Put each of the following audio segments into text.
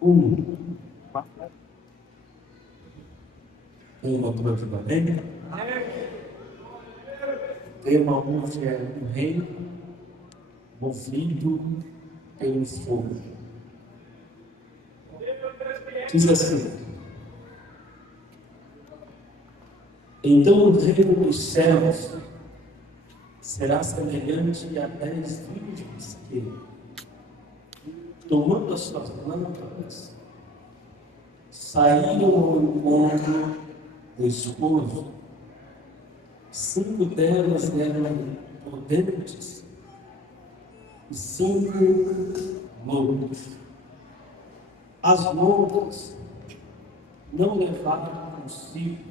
Um. Tem uma prova da Bíblia? Tem uma música, um rei movido pelo fogo. Diz assim: então o reino dos céus será semelhante a 10 virgens que, tomando as suas lâmpadas, saíram ao encontro do esposo. 5 delas eram prudentes e 5 loucas. As loucas não levaram consigo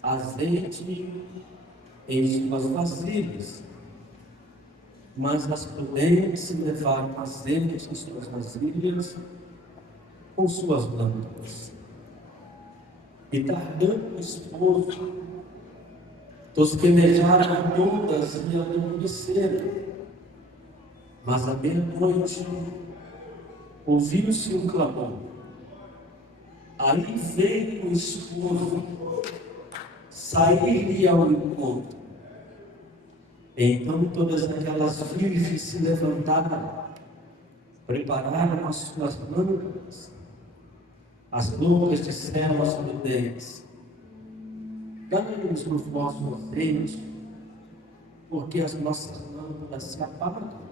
azeite em suas vasilhas, mas as prudentes levaram azeite em suas vasilhas com suas lâmpadas. E tardando o esposo, tosquenejaram todas e adormeceram. Mas à meia-noite ouviu-se um clamor. Aí veio o esposo sair-lhe ao encontro. Então todas aquelas virgens se levantaram, prepararam as suas lâmpadas. As loucas disseram aos prudentes: dai-nos o vosso azeite, porque as nossas lâmpadas se apagam.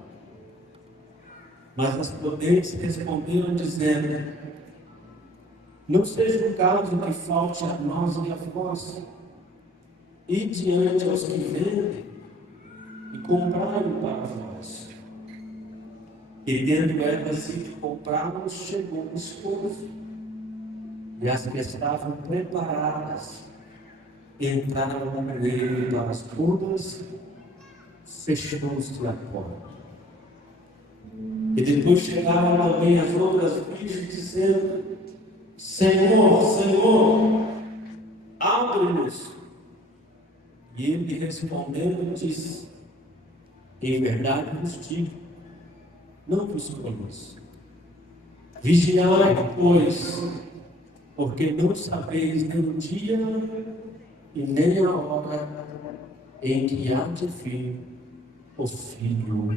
Mas as prudentes responderam, dizendo: não seja o caso que falte a nós e a vós, e diante aos que vendem, e compraram para vós. E tendo elas ido comprá-los, chegou o esposo, e as que estavam preparadas entraram no meio para as bodas, fechou-se a porta. E depois chegaram também as outras virgens, dizendo: Senhor, Senhor, abre-nos. E ele respondendo disse: em verdade vos digo, não vos conheço. Vigiai, pois, porque não sabeis nem o dia e nem a hora em que há de vir o Filho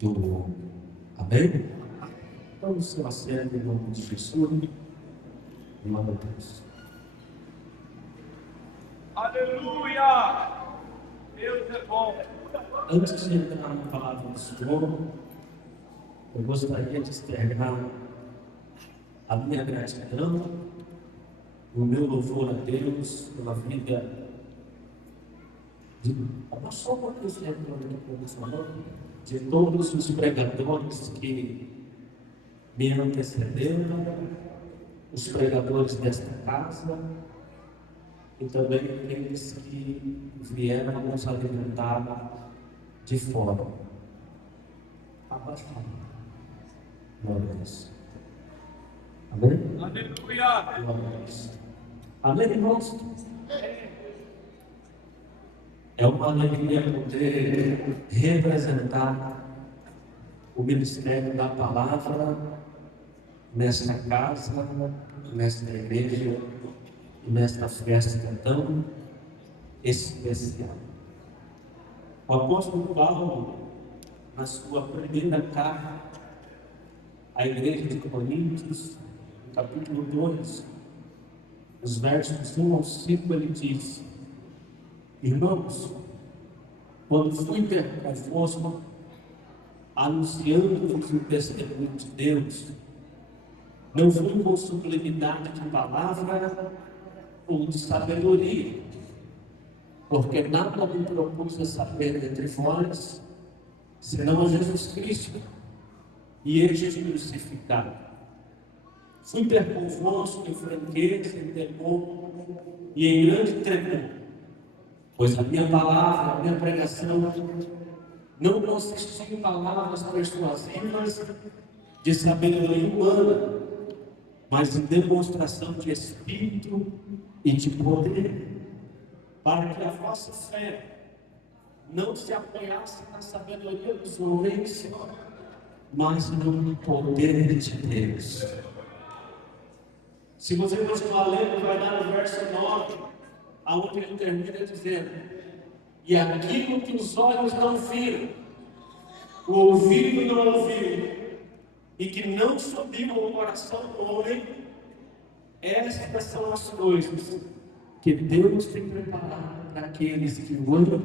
do Homem. Amém? Vamos ser assento em nome de Jesus. Glória a Deus. Aleluia! Deus é bom. Antes de entrar na palavra do Senhor, eu gostaria de externar a minha gratidão, o meu louvor a Deus pela vida de todos os pregadores que me antecederam, os pregadores desta casa e também aqueles que vieram nos alimentar de fora. Glória a Deus. Amém? Aleluia! Glória a Deus. Amém, irmãos? É uma alegria poder representar o ministério da palavra nesta casa, nesta igreja e nesta festa tão especial. O apóstolo Paulo, na sua primeira carta à igreja de Coríntios, no capítulo 2, os versos 1 ao 5, ele diz: irmãos, quando fui ter convosco, anunciando-vos o testemunho de Deus, não fui com sublimidade de palavra ou de sabedoria, porque nada me propus a saber entre vós, senão a Jesus Cristo e este crucificado. Fui ter convosco em franqueza, em temor e em grande temor, pois a minha palavra, a minha pregação, não consistia em palavras persuasivas de sabedoria humana, mas em demonstração de Espírito e de poder, para que a vossa fé não se apoiasse na sabedoria dos homens, mas no poder de Deus. Se você continuar lendo, vai dar no verso 9, aonde ele termina dizendo: e aquilo que os olhos não viram, o ouvido não ouviu, e que não subiu ao coração do homem, estas são as coisas que Deus tem preparado para aqueles que o amam.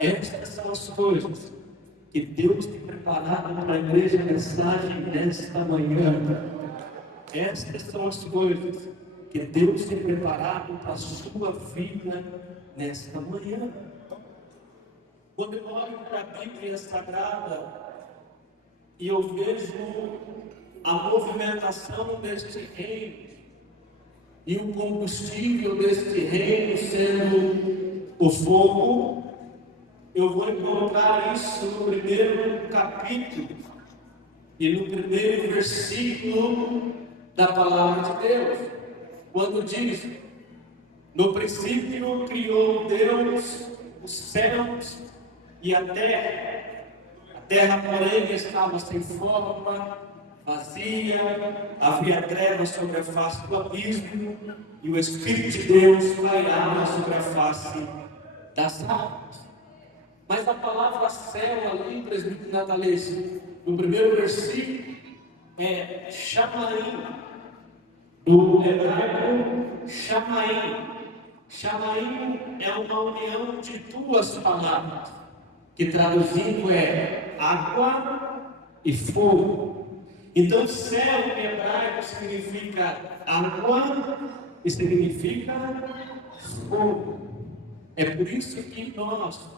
Estas são as coisas que Deus tem preparado para a igreja mensagem nesta manhã. Estas são as coisas que Deus tem preparado para a sua vida nesta manhã. Quando eu olho para a Bíblia Sagrada e eu vejo a movimentação deste reino e o combustível deste reino sendo o fogo, eu vou encontrar isso no primeiro capítulo e no primeiro versículo da palavra de Deus, quando diz: no princípio criou Deus os céus e a terra, porém, estava sem forma, vazia, havia trevas sobre a face do abismo, e o Espírito de Deus pairava sobre a face das águas. Mas a palavra céu ali, presbítero Natalês, no primeiro versículo, é chamaim, do hebraico chamaim. Chamaim é uma união de duas palavras, que traduzindo é água e fogo. Então, céu em hebraico significa água e significa fogo. É por isso que nós,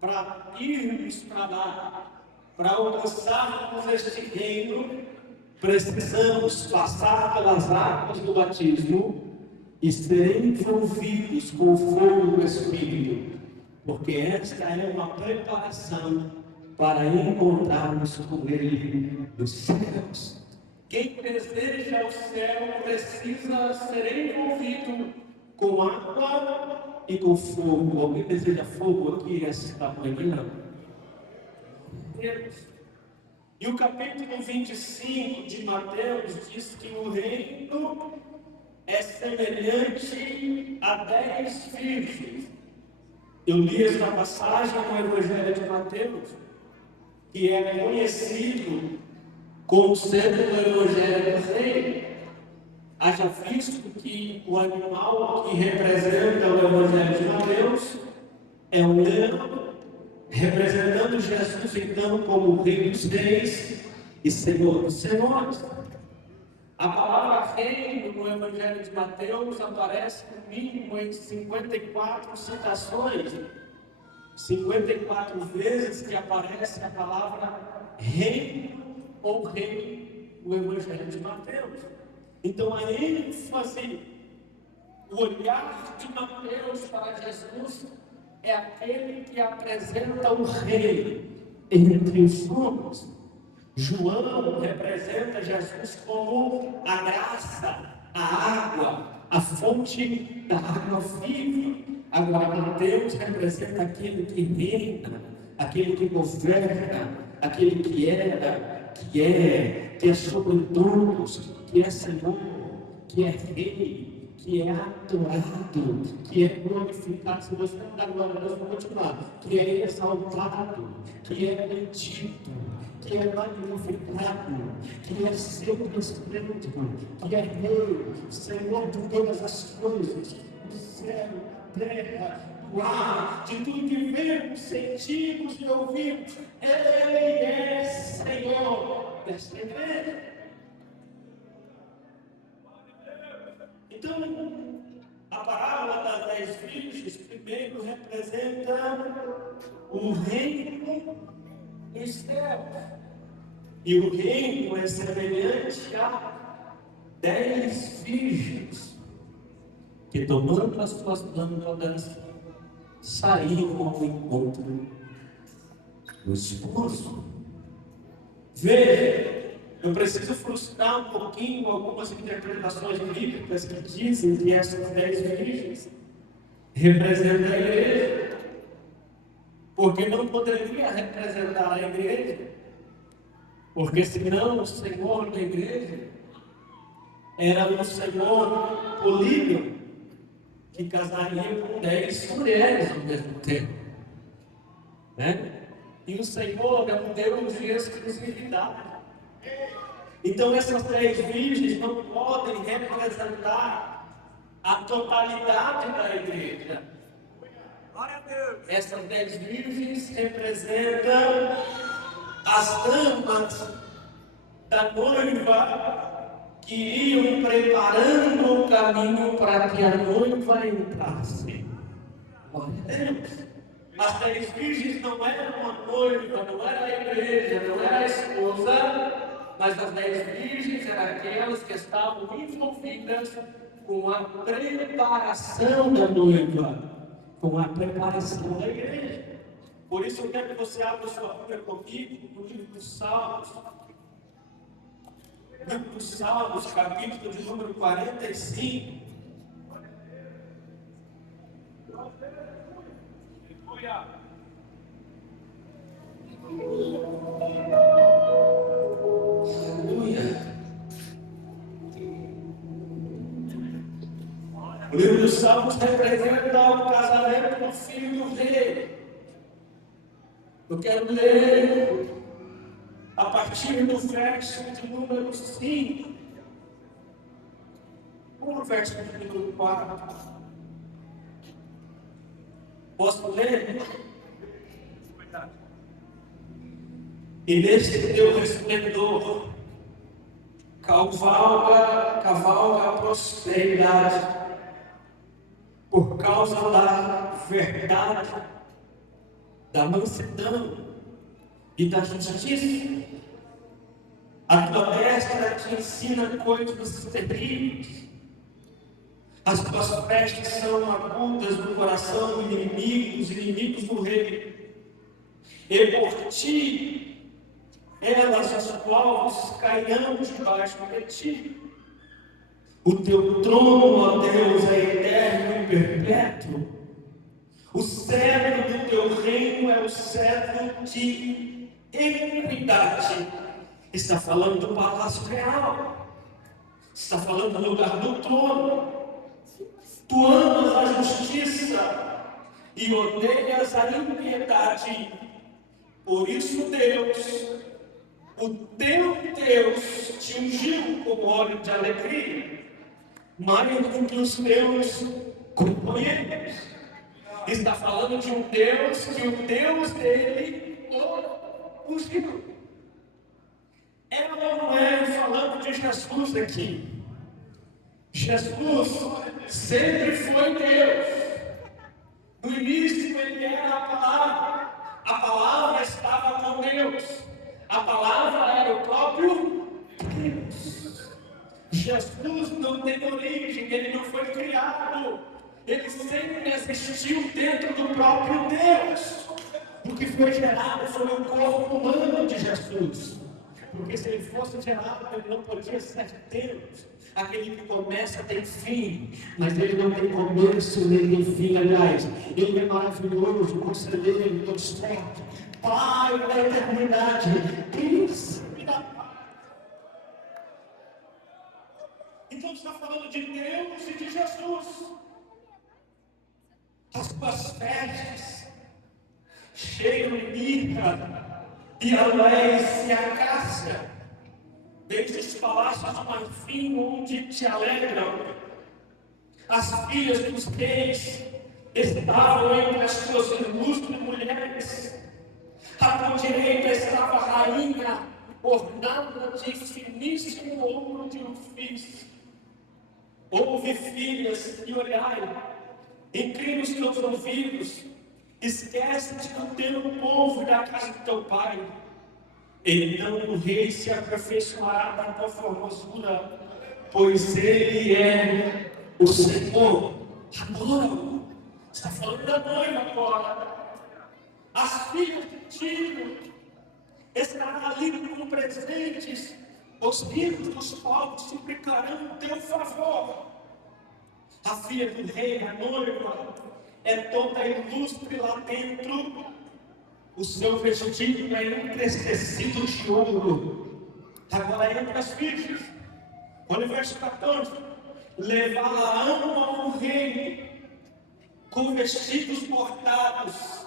para irmos para lá, para alcançarmos este reino, precisamos passar pelas águas do batismo e ser envolvidos com o fogo do Espírito, porque esta é uma preparação para encontrarmos com Ele nos céus. Quem deseja o céu precisa ser envolvido com água e com fogo. Alguém deseja fogo aqui esta manhã? Deus. E o capítulo 25 de Mateus diz que o reino é semelhante a 10 virgens. Eu li essa passagem no Evangelho de Mateus, que é conhecido como sendo o Evangelho do Reino. Haja visto que o animal que representa o Evangelho de Mateus é um leão, representando Jesus então como o Rei dos Reis e Senhor dos Senhores. A palavra reino no Evangelho de Mateus aparece no mínimo em 54 citações, 54 vezes que aparece a palavra reino ou rei no Evangelho de Mateus. Então a ênfase, o olhar de Mateus para Jesus é aquele que apresenta o rei entre os homens. João representa Jesus como a graça, a água, a fonte da água viva. Agora, Mateus representa aquele que reina, aquele que governa, aquele que era, que é sobre todos, que é Senhor, que é Rei, que é adorado, que é glorificado. Se você não dá glória a Deus, vou continuar. Que é exaltado, que é bendito, que é magnificado, que é sempre esplêndido, que é Rei, Senhor de todas as coisas, do céu, terra, do ar, de tudo que vemos, sentimos e ouvimos. Ele é Senhor desta igreja. Então, a parábola das 10 virgens primeiro representa o reino dos céus. E o reino é semelhante a 10 virgens que, tomando as suas lâmpadas, saíram ao encontro do esposo. Veja, eu preciso frustrar um pouquinho algumas interpretações bíblicas que dizem que essas 10 virgens representam a igreja, porque não poderia representar a igreja, porque senão o Senhor da igreja era o Senhor polígamo, que casaria com 10 mulheres ao mesmo tempo. Né? E o Senhor é um Deus de exclusividade. Então essas 10 virgens não podem representar a totalidade da igreja. Essas 10 virgens representam as damas da noiva que iam preparando o caminho para que a noiva entrasse. Glória a Deus. As 10 virgens não eram uma noiva, não era a igreja, não era a esposa, mas as 10 virgens eram aquelas que estavam envolvidas com a preparação da noiva, com a preparação da igreja. Por isso eu quero que você abra sua Bíblia comigo no livro dos Salmos. Livro dos Salmos, capítulo de número 45. Aleluia. O livro dos Salmos representa o casamento do filho do rei. Eu quero ler a partir do verso de número 5. O verso de número 4. Posso ler? E nesse teu resplendor cavalga a prosperidade, por causa da verdade, da mansidão e da justiça. A tua destra te ensina coisas terríveis. As tuas vestes são agudas no coração do inimigo, dos inimigos do rei. E por ti elas, as povos, cairão debaixo de ti. O teu trono, ó Deus, é eterno e perpétuo. O cetro do teu reino é o cetro de equidade. Está falando do palácio real. Está falando do lugar do trono. Tu amas a justiça e odeias a impiedade. Por isso, Deus, o teu Deus, te ungiu com óleo de alegria, mais do que os teus companheiros. Está falando de um Deus que o Deus dele o ungiu. É ou não é falando de Jesus aqui? Jesus sempre foi Deus. No início ele era a palavra. A palavra estava com Deus. A palavra era o próprio Deus. Jesus não tem origem, ele não foi criado. Ele sempre existiu dentro do próprio Deus. O que foi gerado foi o corpo humano de Jesus. Porque se ele fosse gerado, ele não podia ser Deus. Aquele que começa tem fim, mas ele não tem começo nem tem fim. Aliás, ele é maravilhoso, conselheiro, Deus forte, Pai da eternidade, príncipe da paz. Então está falando de Deus e de Jesus. As tuas vestes cheiram de mirra e aléis e acácia, desde os palácios de marfim onde te alegram. As filhas dos reis estavam entre as tuas ilustres mulheres. À tua direita estava a rainha, ornada de finíssimo ouro de ofício. Ouve, filhas, e olhai, inclina os teus ouvidos, esquece-te do teu povo e da casa do teu pai. Então o rei se aperfeiçoará da tua formosura, pois ele é o Senhor. Adora-o. Está falando da noiva agora. As filhas de Tiro estarão ali com presentes. Os ricos dos povos suplicarão o teu favor. A filha do rei, a noiva, é toda ilustre lá dentro. O seu vestido é entrececido de ouro. Agora entre as virgens. Olha o verso 14. Levá-la-ão ao reino com vestidos bordados.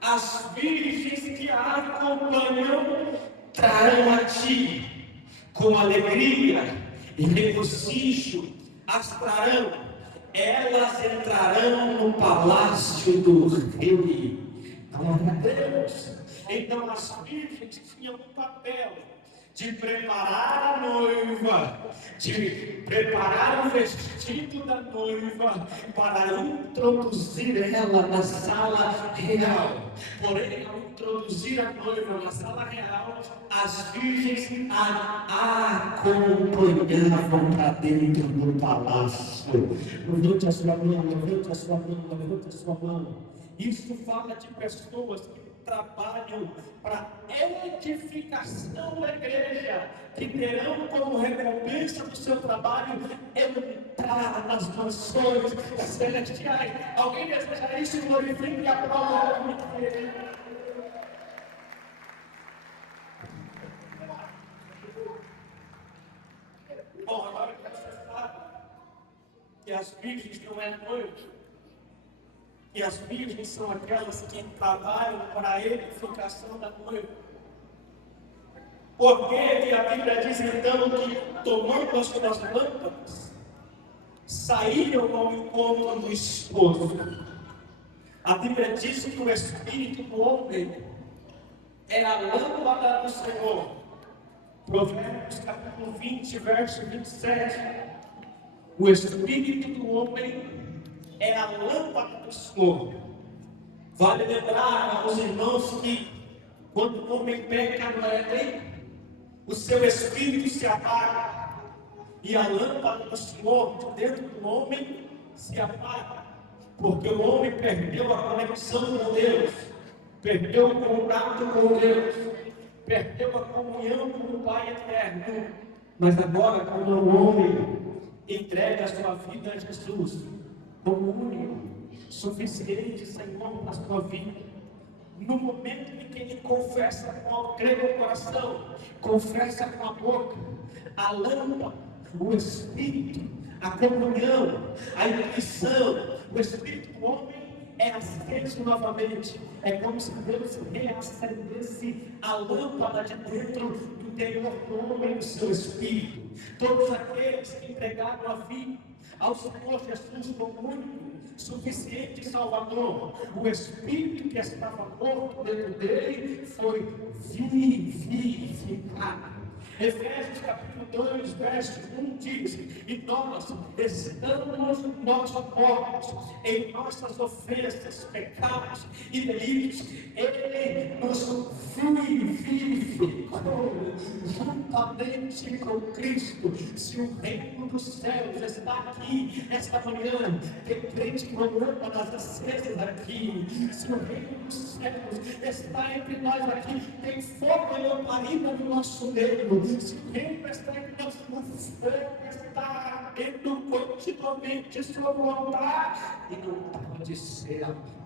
As virgens que a acompanham trarão a ti com alegria e regozijo as trarão. Elas entrarão no palácio do rei. Glória a Deus. Então as virgens tinham um papel de preparar a noiva, de preparar o vestido da noiva para introduzir ela na sala real. Porém, ao introduzir a noiva na sala real, as virgens a acompanhavam para dentro do palácio. Levante a sua mão, levante a sua mão, levante a sua mão. Isso fala de pessoas que trabalham para edificação da igreja, que terão como recompensa do seu trabalho entrar nas mansões celestiais. Alguém deseja isso? Glorifique a palavra do Deus. Bom, agora que você sabe que as virgens não é noite, e as virgens são aquelas que trabalham para a edificação da noiva. Porque a Bíblia diz então que, tomando as suas lâmpadas, saíram ao encontro do esposo. A Bíblia diz que o espírito do homem é a lâmpada do Senhor. Provérbios capítulo 20, verso 27. O espírito do homem é a lâmpada do Senhor. Vale lembrar aos irmãos que quando o homem peca no Éden, o seu espírito se apaga e a lâmpada do Senhor dentro do homem se apaga, porque o homem perdeu a conexão com Deus, perdeu o contato com Deus, perdeu a comunhão com o Pai eterno. Mas agora, quando o homem entrega a sua vida a Jesus como único, suficiente Senhor na sua vida, no momento em que ele confessa com crê no coração, confessa com a boca, a lâmpada, o Espírito, a comunhão, a intuição, o Espírito do homem é aceso novamente. É como se Deus reacendesse a lâmpada de dentro do interior do homem, do seu espírito. Todos aqueles que entregaram a vida ao Senhor Jesus como único, suficiente Salvador, o Espírito que estava morto dentro dele foi vivificado. Efésios capítulo 2, verso 1 diz: e nós estamos mortos em nossas ofensas, pecados e delitos. Ele nos vivificou juntamente com Cristo. Se o reino dos céus está aqui esta manhã, tem crente com lâmpadas acesas aqui. Se o reino dos céus está entre nós aqui, tem fogo e lamparina no nosso meio. Se o reino está entre nós, o fogo está ardendo continuamente sobre o altar e não pode ser apagado.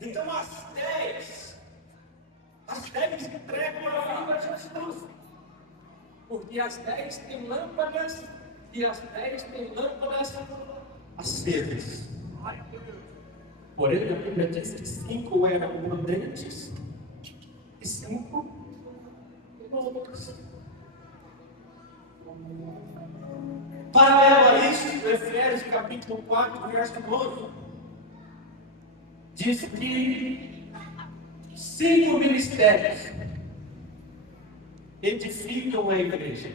Então as 10 entregam a vida a Jesus, porque as 10 têm lâmpadas e as 10 têm lâmpadas acesas. Porém, a Bíblia diz que 5 eram prudentes e 5 loucos. Paralelo a isso, Efésios capítulo 4, verso 9, diz que 5 ministérios edificam a igreja.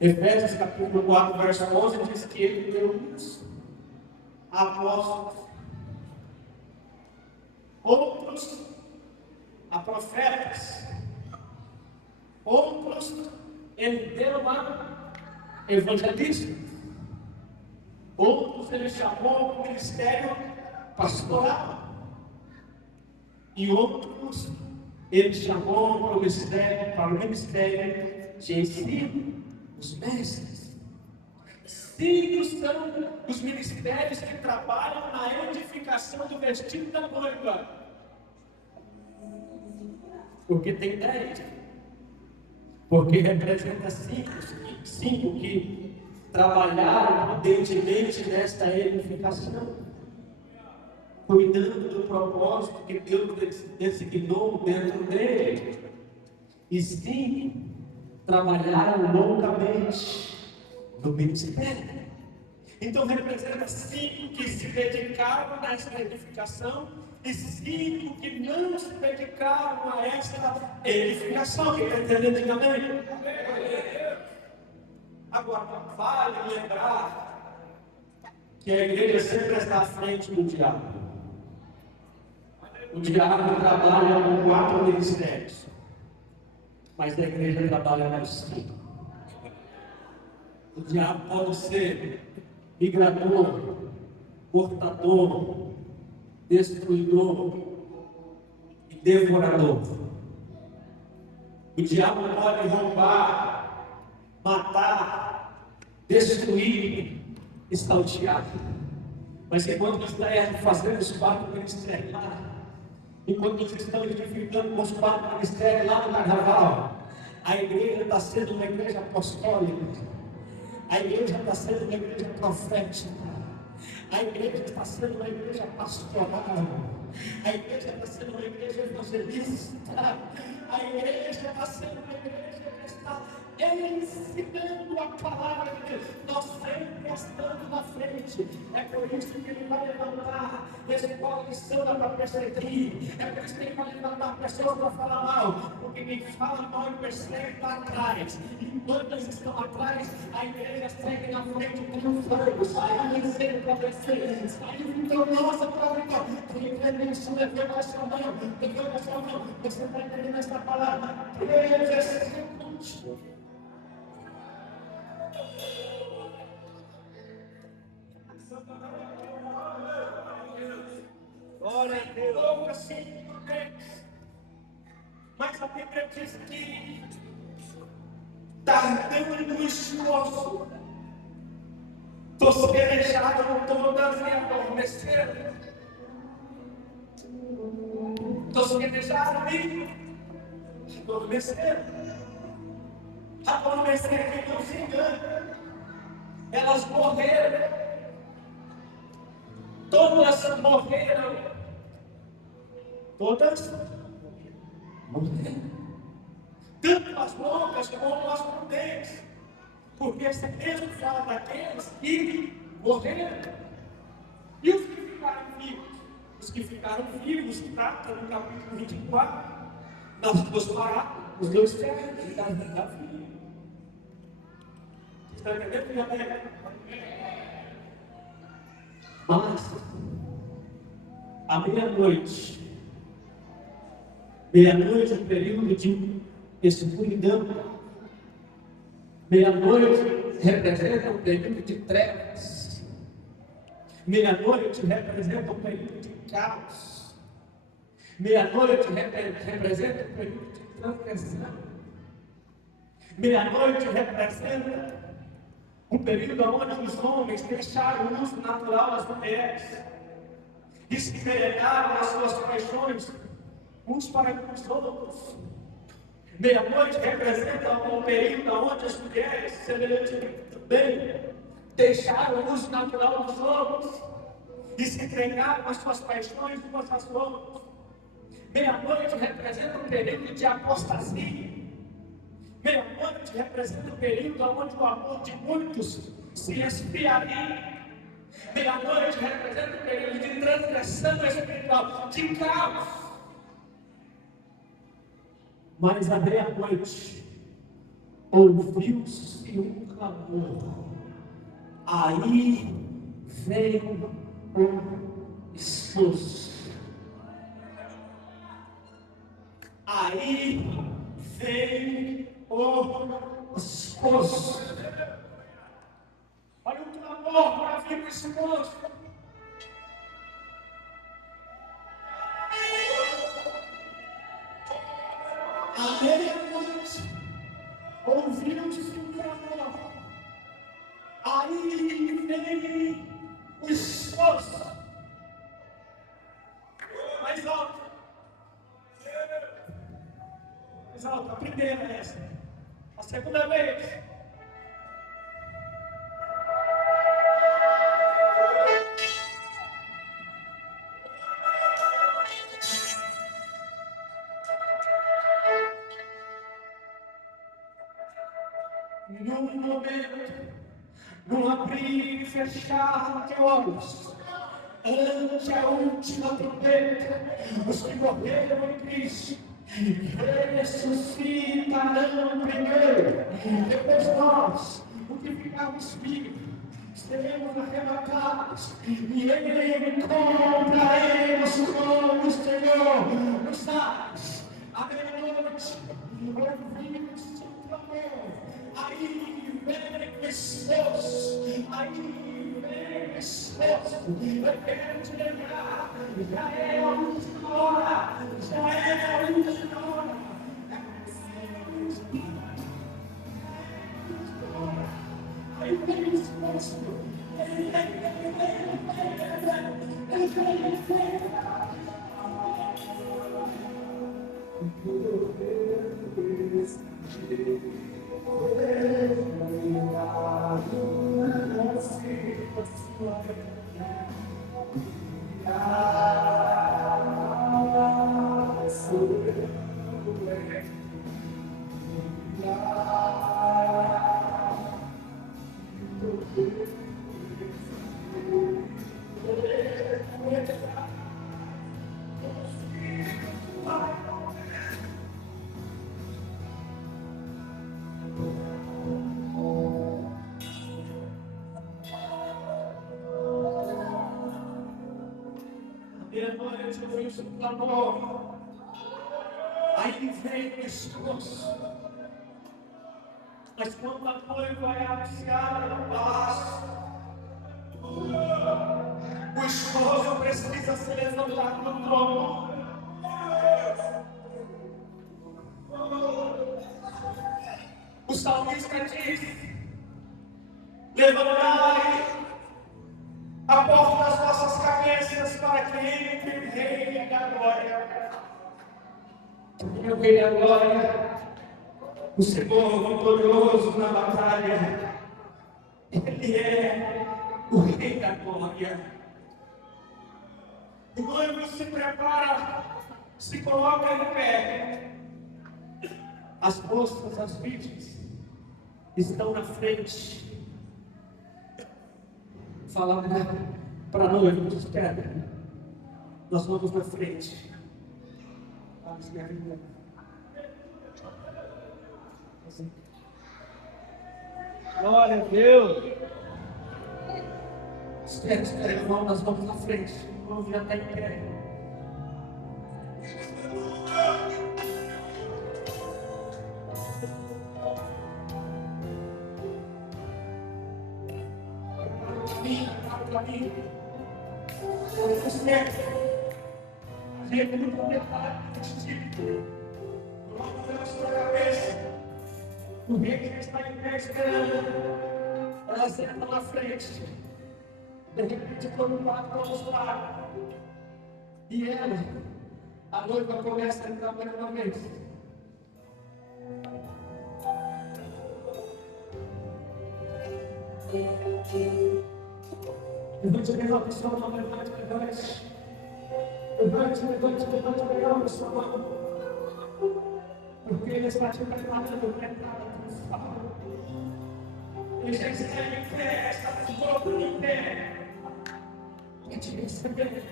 Efésios capítulo 4, verso 11 diz que ele deu uns apóstolos, outros a profetas, outros ele deu a evangelistas, outros ele chamou para o ministério pastoral e outros ele chamou para o ministério de ensino, os mestres. 5 são os ministérios que trabalham na edificação do vestido da noiva. Porque tem 10. Porque representa cinco que trabalharam prudentemente nesta edificação, cuidando do propósito que Deus designou dentro dele. E 5 trabalharam loucamente no ministério. Então representa 5 que se dedicaram nesta edificação e 5 que não se dedicaram a esta edificação. Quem está entendendo, diga amém. Agora, vale lembrar que a igreja sempre está à frente do diabo. O diabo trabalha com 4 ministérios, mas a igreja trabalha nos 5. O diabo pode ser migrador, portador, destruidor e devorador. O diabo pode roubar, matar, destruir, estaltear. Mas enquanto está fazendo os 4 ministérios lá, enquanto vocês estão edificando com os 4 ministérios lá no carnaval, a igreja está sendo uma igreja apostólica. A igreja está sendo uma igreja profética. A igreja está sendo uma igreja pastoral. A igreja está sendo uma igreja evangelista. A igreja está sendo uma igreja que está ensinando a palavra de Deus. Nós sempre estamos na frente. É por isso que ele vai levantar escola de samba para perseguir. É por isso que ele vai levantar pessoas para falar mal. Porque quem fala mal e persegue está atrás. Enquanto eles estão atrás, a igreja segue na frente triunfando. Sai vencendo para vencer. Sai vitoriosa para vitória. Quem crê nisso, levanta a sua mão. Levanta a sua mão. Você está entendendo esta palavra? Igreja segundos. Glória a Deus. Poucas assim, mas a Bíblia diz que tardando o esforço, tosquenejaram todas e adormeceram. Tosquenejaram e adormeceram. Adormeceram que não se engana. Elas morreram. Todas morreram. Todas morreram. Tanto as loucas como as prudentes. Porque esse texto fala daqueles que morreram. E os que ficaram vivos? Os que ficaram vivos, trata no capítulo 24, nas 2 parábolas, os 2 servos da vida. Está entendendo, minha amiga? Mas, à meia-noite, um período de escuridão. Meia-noite representa um período de trevas. Meia-noite representa um período de caos. Meia-noite representa um período de transgressão. Meia-noite representa um período onde os homens deixaram o uso natural das mulheres e se entregaram às suas paixões uns para os outros. Meia-noite representa um período onde as mulheres, semelhantemente também, deixaram o uso natural dos homens e se entregaram às suas paixões umas às outras. Meia-noite representa um período de apostasia. Meia-noite representa um período onde o amor de muitos se esfriaria. Meia-noite representa um período de transgressão espiritual, de caos. Mas à meia-noite ouviu-se um clamor. Aí veio o esposo. Aí veio o esposo. Olha o clamor para vir o esposo. À meia-noite ouviu-se um clamor. Aí veio o esposo. Mais alto. A primeira é essa. A segunda vez. Num momento, num abrir e fechar de olhos, ante a última trombeta, os que morreram em Cristo ressuscitarão primeiro. Depois nós, os que ficarmos vivos, seremos arrebatados e encontraremos com o Senhor nos ares. À meia-noite, ouvimos o clamor. Aí vem o esforço, aí vem o esforço. Eu quero te lembrar, já é a última hora, já é a última hora. Aí vem o esforço. Meia-noite eu ouvi o clamor, aí vem o esforço, mas quando a noiva vai anunciar o palácio, o esposo precisa se levantar do trono. O salmista diz: levantai a porta das vossas cabeças para que entre o Rei da Glória. O Rei da Glória, o Senhor vitorioso na batalha, Ele é o Rei da Glória. O noivo se prepara, se coloca em pé. As moças, as virgens, estão na frente. Falar para a noiva, espera, nós vamos na frente. Vamos me ajudar. Glória a Deus. Espera, irmão, nós vamos na frente. O irmão já está em pé. Caminho. A gente não pode estar vestido. Coloca a sua cabeça. O rei que está em pé esperando. Elas entram na frente. De repente, quando bate para os lados. E ela, a noiva começa a entrar mais uma vez. Levante bem a sua mão, levante. Levante bem a sua mão. Porque Ele está te preparando para entrar no triunfal. Ele já está em pé, está todo em pé. E te receber.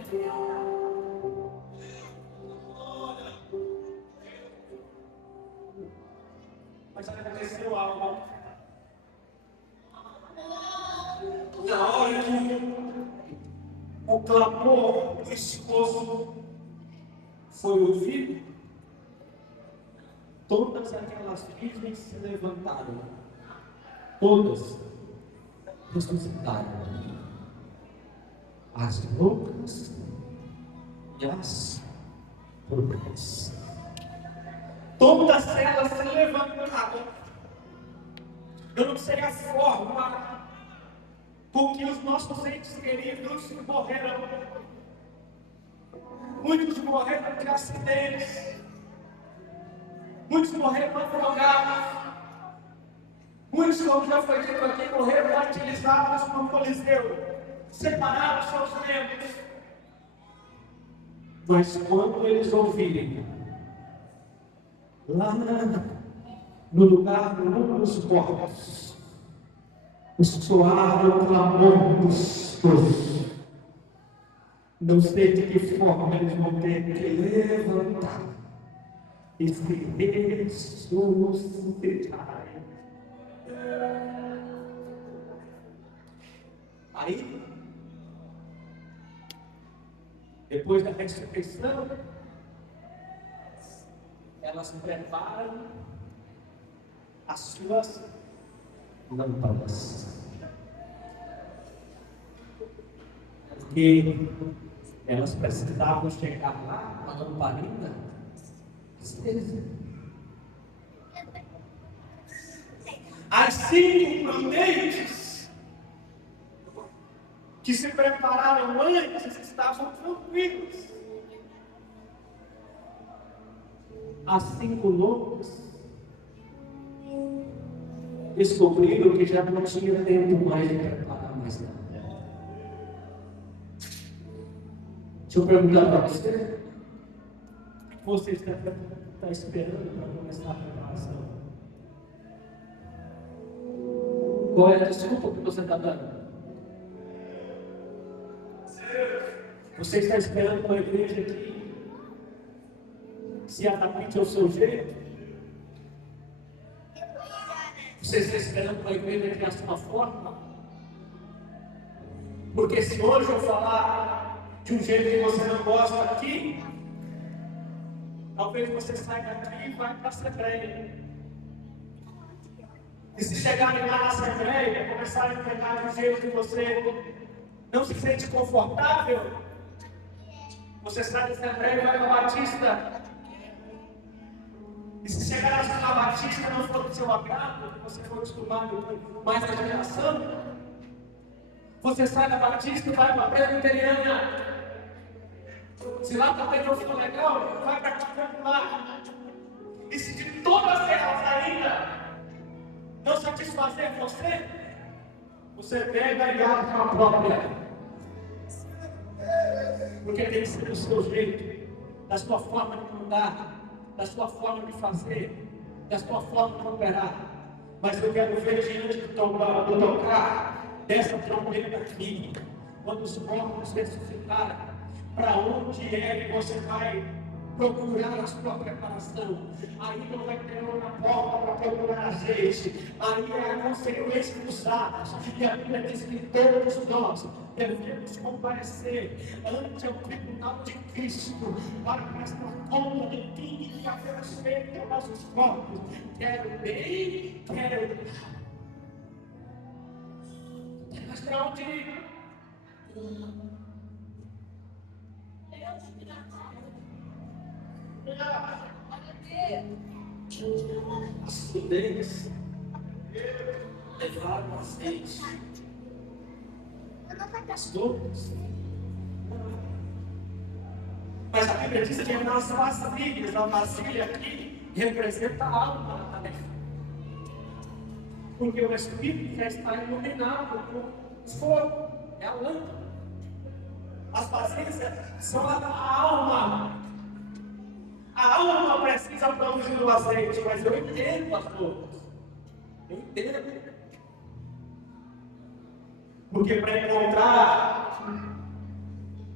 Mas aconteceu algo. Na hora que o clamor do esposo foi ouvido, todas aquelas virgens se levantaram, todas ressuscitaram, as loucas e as pobres. Todas elas se levantaram. Eu não sei a forma com que os nossos entes queridos morreram. Muitos morreram de acidentes. Muitos morreram afogados. Muitos, como já foi dito aqui, morreram martirizados no Coliseu, separados seus membros. Mas quando eles ouvirem, lá no lugar dos mortos, soar o clamor dos todos, não sei de que forma eles vão ter que levantar e se ressuscitar. Aí, depois da ressurreição, elas preparam as suas lâmpadas. Porque elas precisavam chegar lá com a lamparina acesa. As 5 prudentes que se prepararam antes estavam tranquilos. As 5 loucas descobriram que já não tinha tempo mais de preparar mais nada. Deixa eu perguntar para você. Você está esperando para começar a preparação? Qual é a desculpa que você está dando? Você está esperando uma igreja que se adapte ao seu jeito? Você está esperando uma igreja que tenha a sua forma? Porque se hoje eu falar de um jeito que você não gosta aqui, talvez você saia daqui e vá para a Assembleia. E se chegarem lá na Assembleia e começarem a pregar de um jeito que você não se sente confortável, você sai da Assembleia e vai para a Batista. E se chegar na Batista e não for do seu agrado, que você for acostumado com mais a geração, você sai da Batista e vai para a Presbiteriana. Se lá também não for legal, vai para a Quadrangular. E se de todas elas ainda não satisfazer você pega e abre uma própria. Porque tem que ser do seu jeito, da sua forma de mudar, da sua forma de fazer, da sua forma de operar. Mas eu quero ver diante do tocar dessa trombeta aqui, quando os mortos ressuscitarem, para onde é que você vai procurar a sua preparação? Aí não vai ter outra porta para procurar azeite. Aí é a consequência dos atos. E a Bíblia diz que todos nós devemos comparecer ante o tribunal de Cristo para prestar conta de tudo que havemos feito com nossos corpos. Quero bem, quero mal. Mas para onde ir? As prudentes levaram azeite. As loucas. Mas a Bíblia diz que nas vasilhas, a vasilha aqui representa a alma da tarefa. Porque o Espírito já está iluminado com fogo, é a lâmpada. As vasilhas são a alma. A alma precisa produzir o azeite, mas eu entendo, pastor. Eu entendo. Porque para encontrar,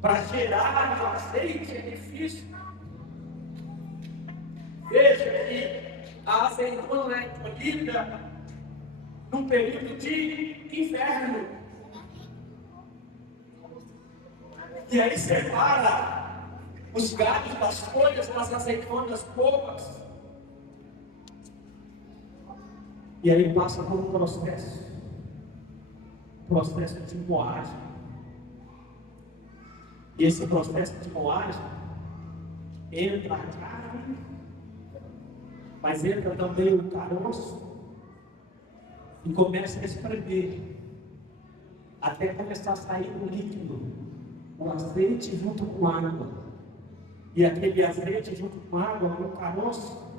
para gerar o azeite é difícil. Veja que a azeitona é colhida num período de inverno. E aí separa os galhos das folhas das azeitonas boas. E aí passa por um processo de moagem. E esse processo de moagem entra a carne, mas entra também o caroço e começa a espremer até começar a sair um líquido, o azeite junto com água. E aquele azeite junto com água, com o caroço,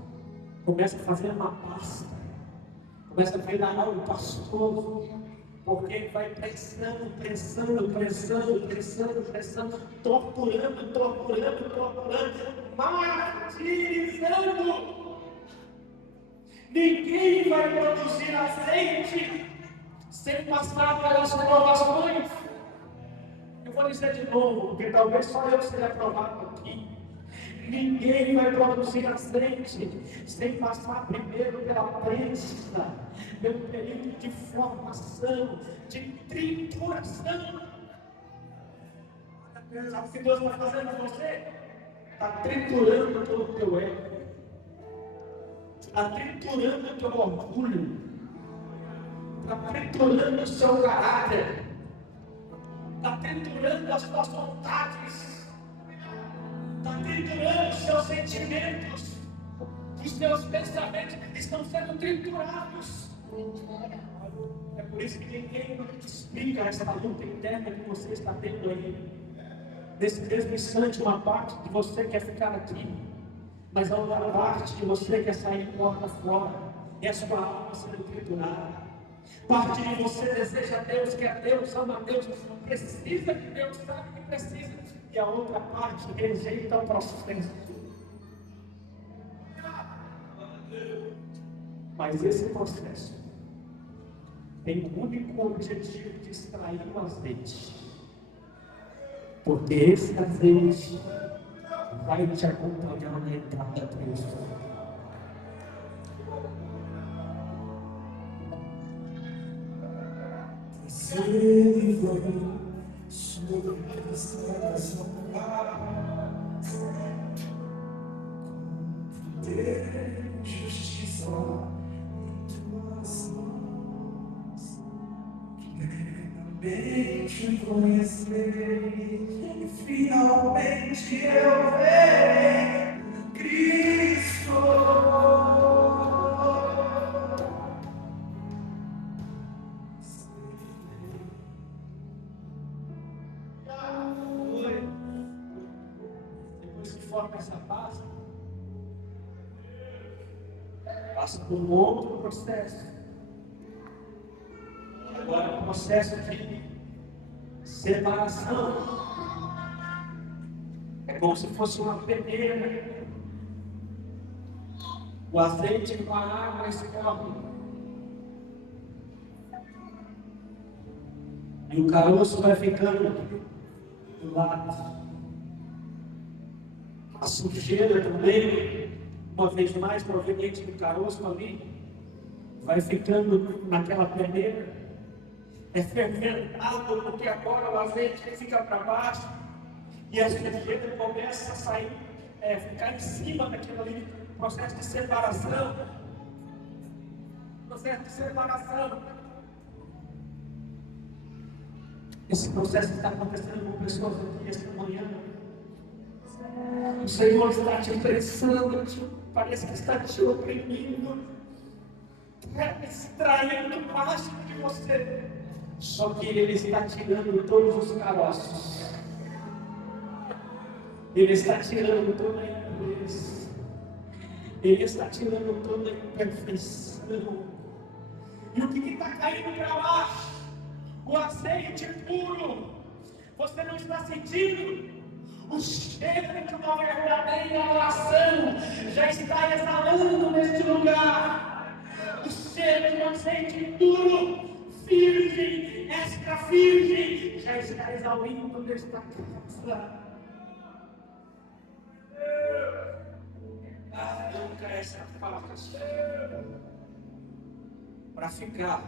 Começa a fazer uma pasta. Começa a virar algo pastoso. Porque vai pressando, torturando, martirizando. Ninguém vai produzir azeite sem passar pelas provações. Eu vou dizer de novo, porque talvez só eu seja aprovado aqui. Ninguém vai produzir azeite sem passar primeiro pela prensa, pelo período de formação, de trituração. Sabe o que Deus está fazendo com você? Está triturando todo o teu ego, está triturando o teu orgulho, está triturando o seu caráter, está triturando as tuas vontades, está triturando os seus sentimentos, os seus pensamentos estão sendo triturados. É por isso que ninguém explica essa luta interna que você está tendo aí. Nesse mesmo instante, uma parte de você quer ficar aqui, mas a outra parte de você quer sair porta fora, e a sua alma sendo triturada. Parte de você deseja Deus, quer Deus, ama Deus, precisa de Deus, sabe que precisa, e a outra parte rejeita o processo. Mas esse processo tem o único objetivo de extrair o azeite. Porque esse azeite vai te acompanhar na entrada do Deus. Se ele vem sobre esta sua poder, justiça em tuas mãos, plenamente conhecerei e finalmente eu verei Cristo. Depois que forma essa pasta, passa por um outro processo. Agora é um processo de separação. É como se fosse uma peneira. O azeite com a água escorre. E o caroço vai ficando do lado. A sujeira também, uma vez mais proveniente do caroço ali, vai ficando naquela peneira. É fermentado, porque agora o azeite fica para baixo e a sujeira começa a sair, ficar em cima daquilo ali. Processo de separação. Processo de separação. Esse processo está acontecendo com pessoas aqui esta manhã. O Senhor está te pressando, parece que está te oprimindo, extraindo o máximo de você. Só que Ele está tirando todos os caroços. Ele está tirando toda a impureza. Ele está tirando toda a imperfeição. E o que está caindo para baixo? O azeite puro. Você não está sentindo? O cheiro de uma verdadeira oração já está exalando neste lugar. O cheiro de um azeite puro, virgem, extra virgem, já está exalando nesta casa. Arranca essa face para ficar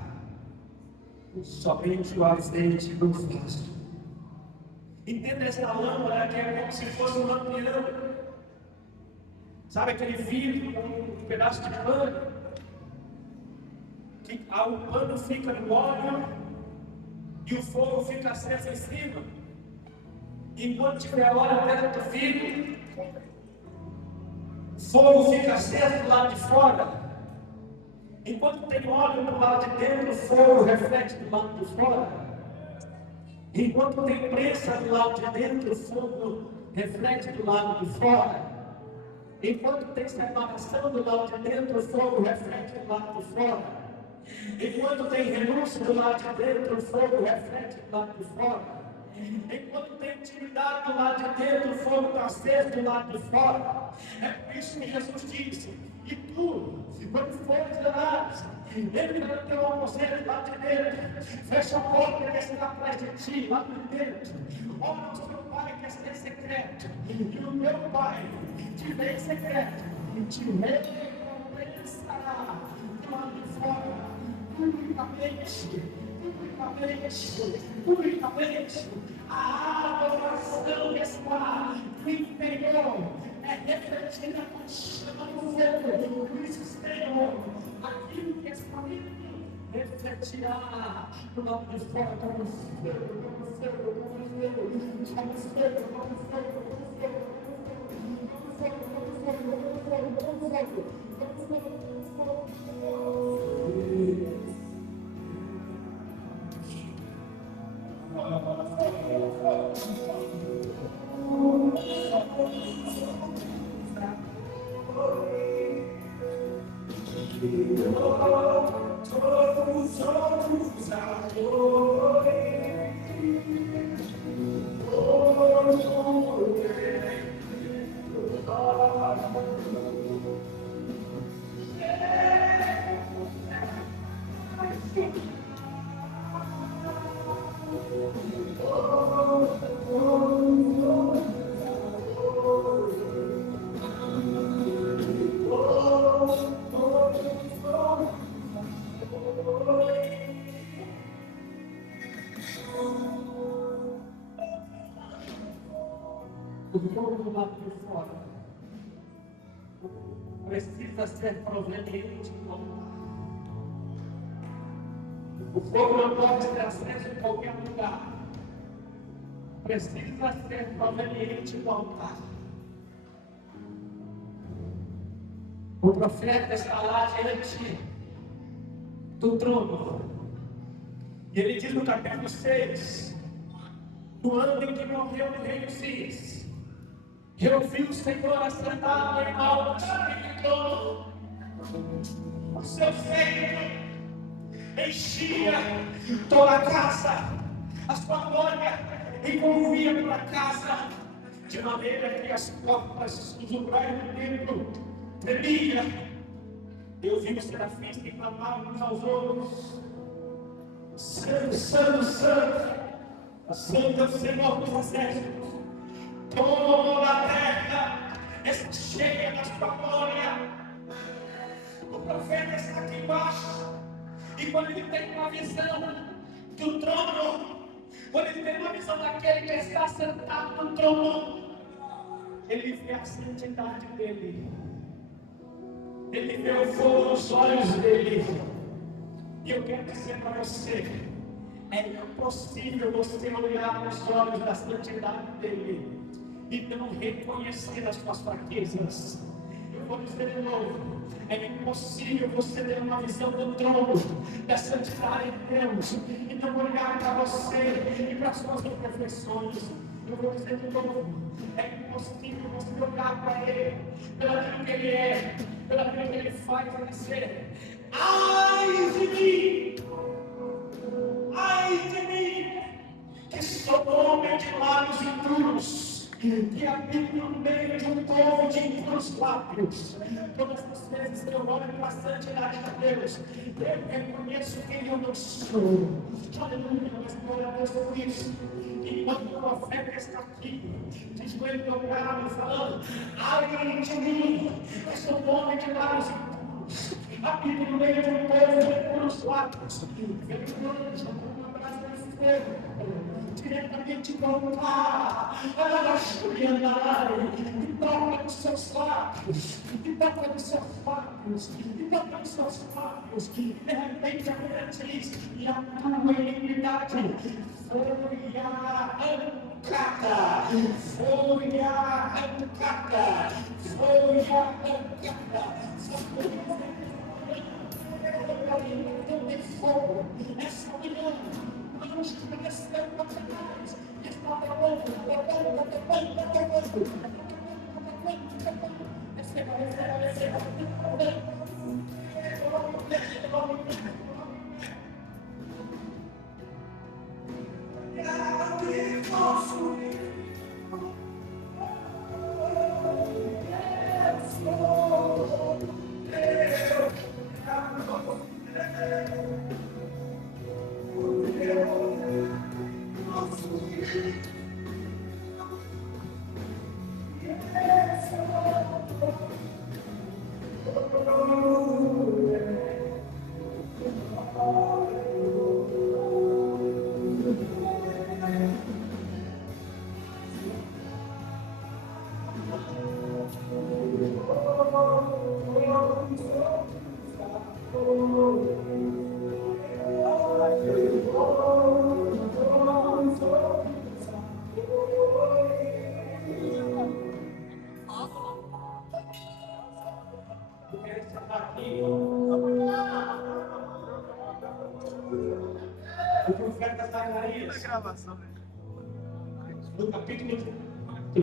somente o azeite do vaso. Entenda essa lâmpada que é como se fosse um lampião. Sabe aquele vidro com um pedaço de pano? Que o pano fica no óleo e o fogo fica aceso em cima. Enquanto tiver óleo dentro do vidro, o fogo fica aceso do lado de fora. Enquanto tem óleo do lado de dentro, o fogo reflete do lado de fora. Enquanto tem prensa do lado de dentro, o fogo reflete do lado de fora. Enquanto tem separação do lado de dentro, o fogo reflete do lado de fora. Enquanto tem renúncia do lado de dentro, o fogo reflete do lado de fora. Enquanto tem intimidade do lado de dentro, o fogo está aceso do lado de fora. É por isso que Jesus disse: e tu, quando fores lá, entra no teu aposento lá de dentro, fecha a porta que está atrás de ti, lá de dentro. Ora ao seu Pai que está em secreto, e o meu Pai te vê em secreto, e te recompensará do lado de fora, publicamente, a adoração desse lar do interior é refletida com chama do fogo. Por isso, Senhor, aquilo que és família refletirá do lado de fora como fogo, como fogo, como fogo, como fogo, como fogo, o fogo do lado de fora precisa ser proveniente do altar. O fogo não pode ser aceso em qualquer lugar. Precisa ser proveniente do altar. O profeta está lá diante do trono. E ele diz no capítulo 6, no ano em que morreu o rei Uzias, eu vi o Senhor assentado em alto sobre o trono. O seu seio enchia toda a casa, a sua glória envolvia toda a casa, de maneira que as portas dos umbrais do templo tremiam. Eu vi os serafins que clamavam uns aos outros: Santo, Santo, Santo, Santo é o Senhor dos exércitos. Toda a terra está cheia da sua glória. O profeta está aqui embaixo, e quando ele tem uma visão do trono, quando ele tem uma visão daquele que está sentado no trono, ele vê a santidade dele, ele vê o fogo nos olhos dele. E eu quero dizer para você: é impossível você olhar nos olhos da santidade dele e não reconhecer as suas fraquezas. Eu vou dizer de novo: é impossível você ter uma visão do trono, da santidade de Deus, e não olhar para você e para as suas imperfeições. Eu vou dizer de novo: é impossível você olhar para Ele, pelo que Ele é, pelo que Ele faz, e dizer: ai de mim, que sou homem de lábios impuros, que habito no meio de um povo de impuros lábios. Todas as vezes que eu olho para a santidade de Deus, eu reconheço quem eu não sou. Aleluia, mas glória a Deus por isso. Enquanto o profeta está aqui, de joelho dobrado, falando: ai de mim, que sou homem de lábios impuros, habito no meio de um povo de impuros lábios. Diretamente do altar, e toca nos seus lábios, e toca nos seus lábios, e toca nos seus lábios. De repente a mulher diz: e a tua iniquidade foi arrancada, foi arrancada, foi arrancada. Tem fogo, essa mulher. Essa O profeta Zacarias, no capítulo